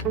Per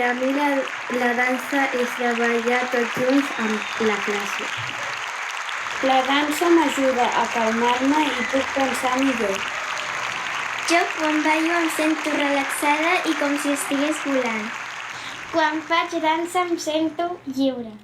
a mi la dansa és treballar tots junts amb la classe. La dansa m'ajuda a calmar-me i puc pensar millor. Jo quan ballo em sento relaxada i com si estigués volant. Quan faig dansa em sento lliure.